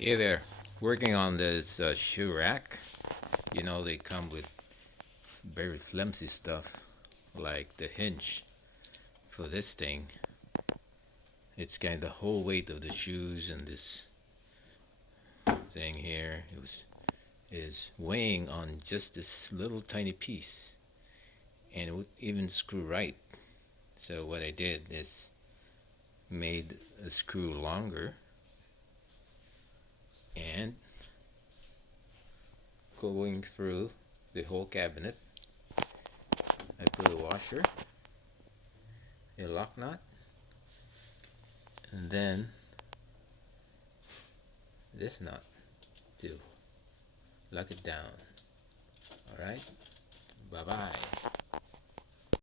Hey there, working on this shoe rack. You know, they come with very flimsy stuff like the hinge for this thing. It's got the whole weight of the shoes, and this thing here is weighing on just this little tiny piece, and it would even screw right. So what I did is made a screw longer and going through the whole cabinet. I put a washer, a lock nut, and then this nut to lock it down. Alright, bye bye.